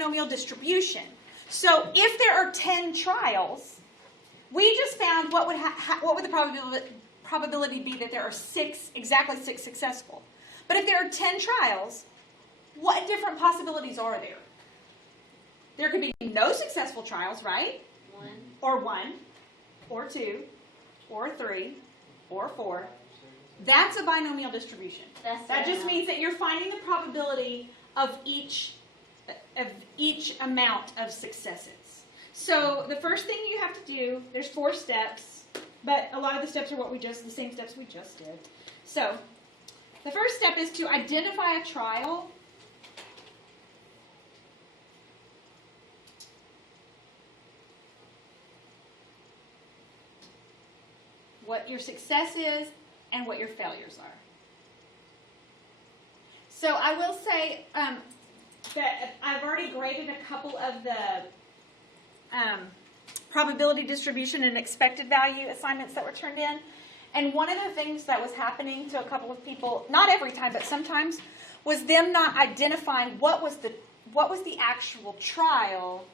binomial distribution. So if there are 10 trials, we just found what would the probability be that there are exactly 6 successful. But if there are 10 trials, what different possibilities are there? There could be no successful trials, right? 1. Or 1, or 2, or 3, or 4. That's a binomial distribution. That just means that you're finding the probability of each amount of successes. So the first thing you have to do, there's 4 steps, but a lot of the steps are the same steps we just did. So the first step is to identify a trial. What your success is and what your failures are. So I will say that I've already graded a couple of the probability distribution and expected value assignments that were turned in. And one of the things that was happening to a couple of people, not every time, but sometimes, was them not identifying what was the actual trial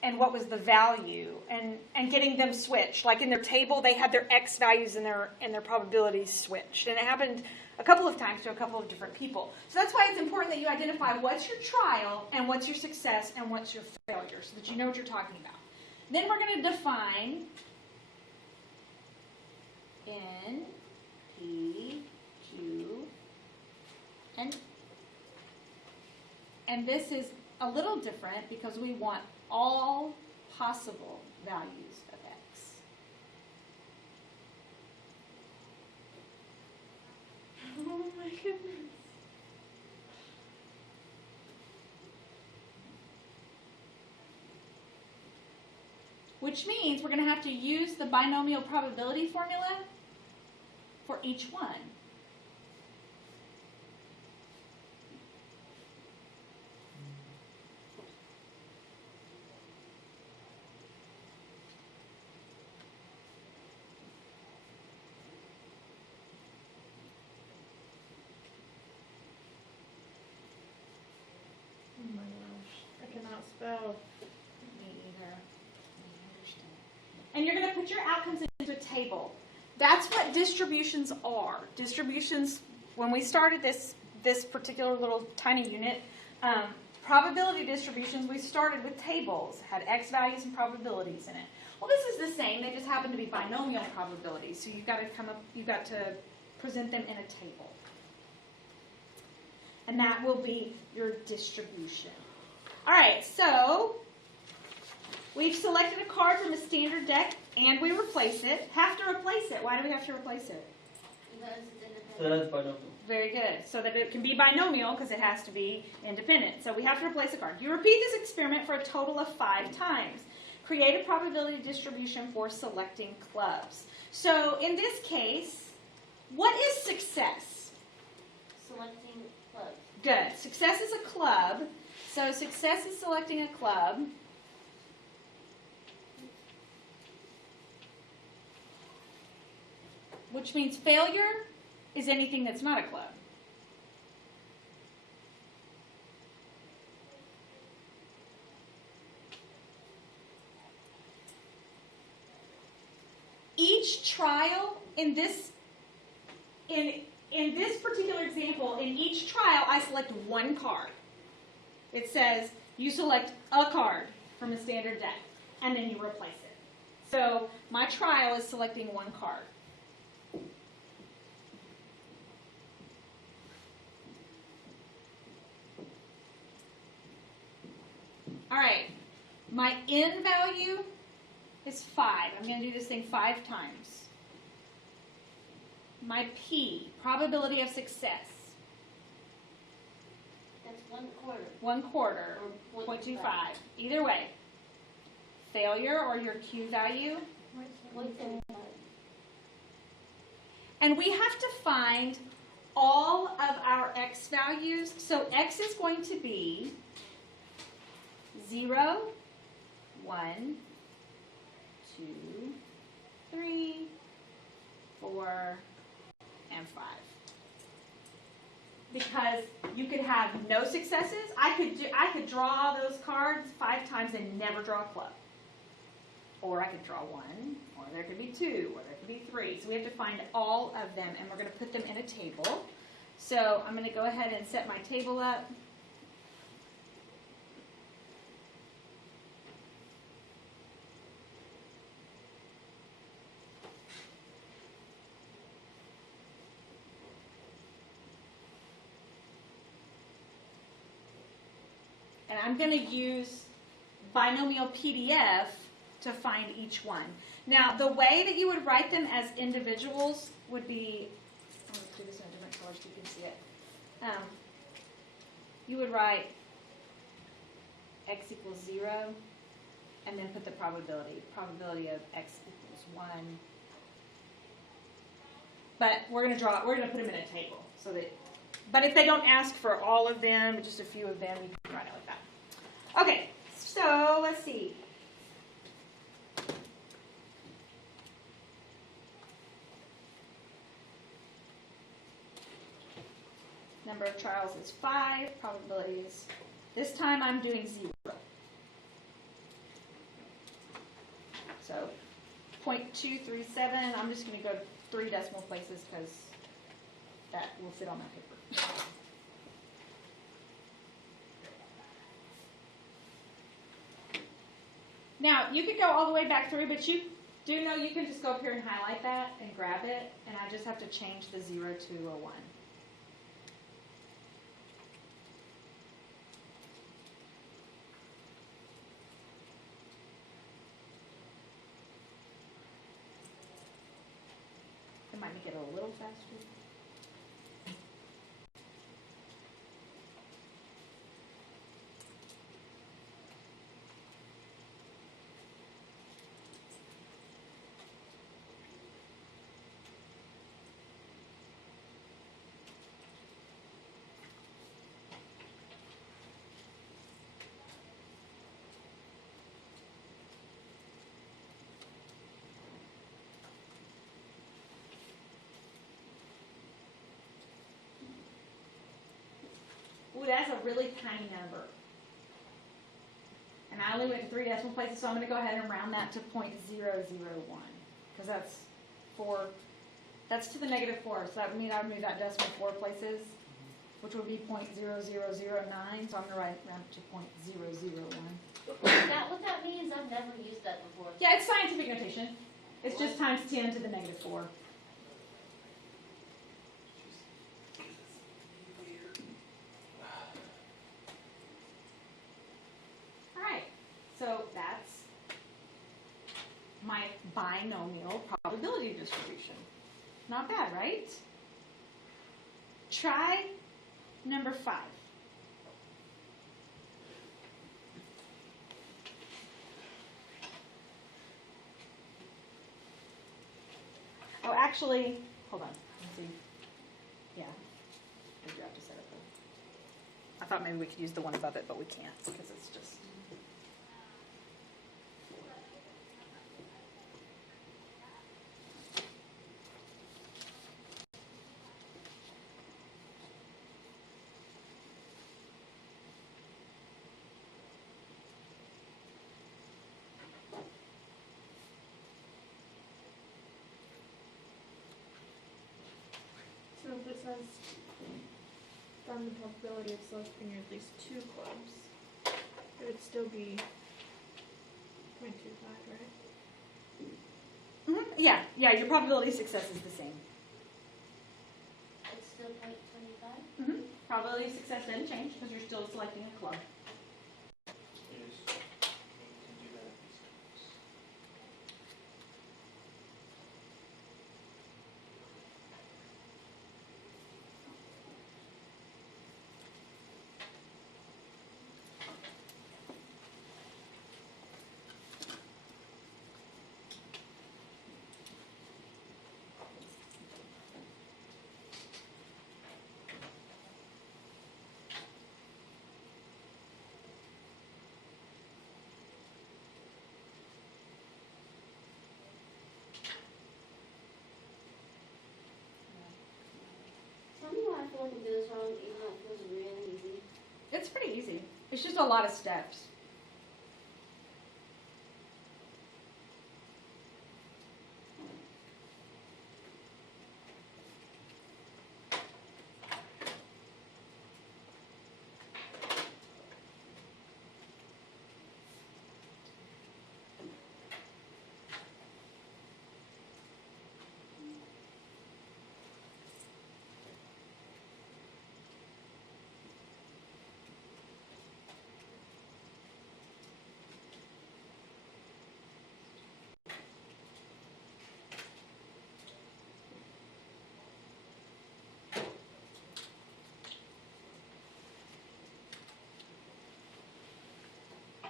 and what was the value, and getting them switched. Like in their table, they had their X values and their probabilities switched. And it happened a couple of times to a couple of different people. So that's why it's important that you identify what's your trial and what's your success and what's your failure, so that you know what you're talking about. Then we're going to define N, P, Q, and this is a little different because we want all possible values of X. Oh my goodness. Which means we're going to have to use the binomial probability formula for each one. Oh my gosh, I cannot spell. Me either. And you're going to put your outcomes into a table. That's what distributions are. Distributions, when we started this particular little tiny unit, probability distributions, we started with tables, had X values and probabilities in it. Well, this is the same. They just happen to be binomial probabilities. So you've got to present them in a table. And that will be your distribution. All right, so we've selected a card from a standard deck, and we replace it. Have to replace it. Why do we have to replace it? Because it's independent. So that's binomial. Very good. So that it can be binomial because it has to be independent. So we have to replace a card. You repeat this experiment for a total of 5 times. Create a probability distribution for selecting clubs. So in this case, what is success? Selecting clubs. Good. Success is a club. So success is selecting a club. Which means failure is anything that's not a club. Each trial in this particular example, in each trial, I select one card. It says you select a card from a standard deck, and then you replace it. So my trial is selecting one card. All right, my N value is 5. I'm going to do this thing 5 times. My P, probability of success, That's 1/4. 1/4 or 0.25. Either way. Failure, or your Q value. 0.75. And we have to find all of our X values. So X is going to be 0, 1, 2, 3, 4, and 5. because you could have no successes. I could draw those cards 5 times and never draw a club. Or I could draw 1, or there could be 2, or there could be 3. So we have to find all of them, and we're going to put them in a table. So I'm going to go ahead and set my table up. And I'm going to use Binomial PDF to find each one. Now, the way that you would write them as individuals would be, I'm going to do this in a different color so you can see it. You would write x equals 0, and then put the probability. Probability of x equals 1. But we're going to put them in a table so that. But if they don't ask for all of them, just a few of them, you can write it like that. Okay, so let's see. Number of trials is 5. Probabilities. This time I'm doing 0. So 0.237. I'm just going to go 3 decimal places because that will fit on my paper. Now, you could go all the way back through, but you do know you can just go up here and highlight that and grab it, and I just have to change the 0 to a 1. It might make it a little faster. Ooh, that's a really tiny number. And I only went to 3 decimal places, so I'm going to go ahead and round that to 0.001. Because that's 4. That's to the negative 4. So that would mean I would move that decimal 4 places, which would be 0.0009. So I'm going to round it to 0.001. Is that what that means? I've never used that before. Yeah, it's scientific notation. It's just times 10 to the negative 4. So that's my binomial probability distribution. Not bad, right? Try number 5. Oh, actually, hold on. Let's see. Yeah. I do have to set it though. I thought maybe we could use the one above it, but we can't because it's just. So if it says found the probability of selecting at least 2 clubs, it would still be 0.25, right? Mm-hmm. Yeah, your probability of success is the same. It's still 0.25? Mm-hmm. Probability of success doesn't change because you're still selecting a club. Tell me why I feel like I'm doing this wrong. even though it feels really easy. It's pretty easy. It's just a lot of steps.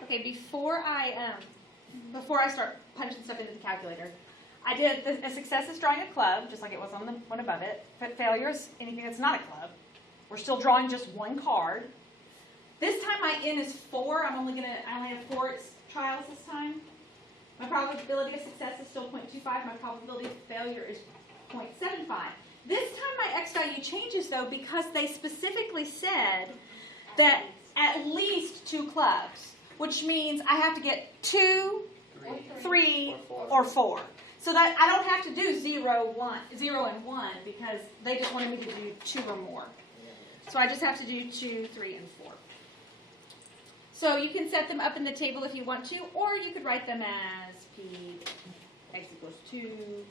Okay, before I start punching stuff into the calculator, I did a success is drawing a club, just like it was on the one above it. But failure is anything that's not a club. We're still drawing just one card. This time my N is 4. I only have 4 trials this time. My probability of success is still 0.25. My probability of failure is 0.75. This time my X value changes though because they specifically said that at least 2 clubs, which means I have to get 2, 3, or 4. So that I don't have to do 0 and 1 because they just wanted me to do 2 or more. So I just have to do 2, 3, and 4. So you can set them up in the table if you want to, or you could write them as P x equals 2.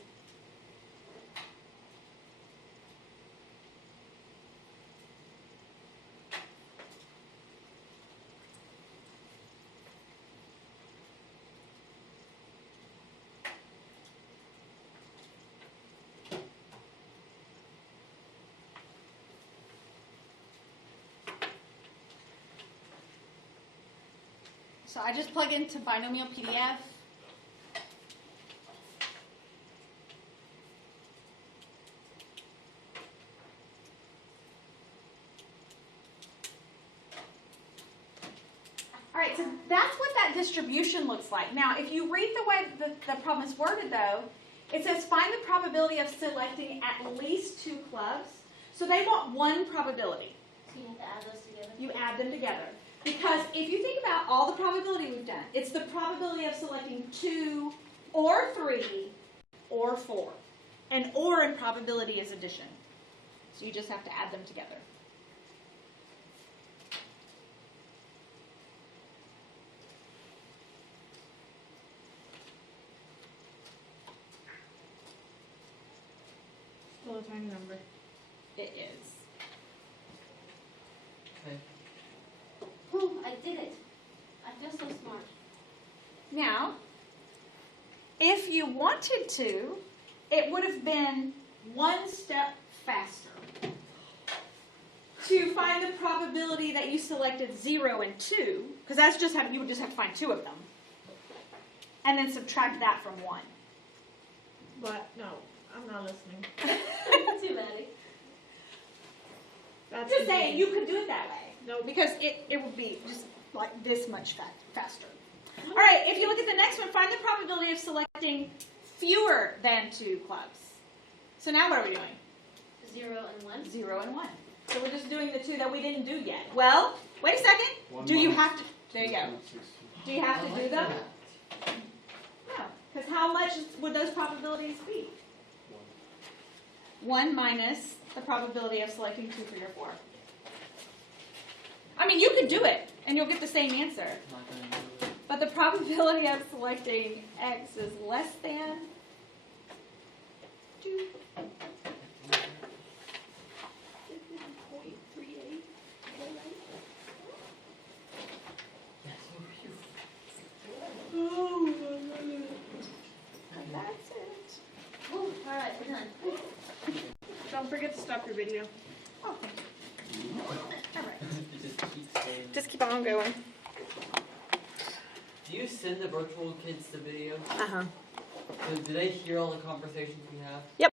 So I just plug into Binomial PDF. All right, so that's what that distribution looks like. Now, if you read the way the problem is worded, though, it says find the probability of selecting at least 2 clubs. So they want 1 probability. So you have to add those together? You add them together. Because if you think about all the probability we've done, it's the probability of selecting 2 or 3 or 4. And or in probability is addition. So you just have to add them together. Still a tiny number. It is. Okay. Whew, I did it. I feel so smart. Now, if you wanted to, it would have been 1 step faster to find the probability that you selected 0 and 2, because that's just you would just have to find 2 of them, and then subtract that from 1. But no, I'm not listening. Too bad. That's Just saying, you could do it that way. Nope. Because it would be just like this much faster. All right, if you look at the next one, find the probability of selecting fewer than 2 clubs. So now what are we doing? 0 and 1. 0 and 1. So we're just doing the 2 that we didn't do yet. Well, wait a second. Do you have to, there you go. Do you have to do them? No, because how much would those probabilities be? 1 minus the probability of selecting 2, 3, or 4. I mean, you could do it, and you'll get the same answer. Not gonna do it. But the probability of selecting X is less than 2. 0.38. Oh, that's it. Whew, all right, we're done. Don't forget to stop your video. Oh, thank you. All right. It just keeps saying. Just keep on going. Do you send the virtual kids the video? Uh-huh. So do they hear all the conversations we have? Yep.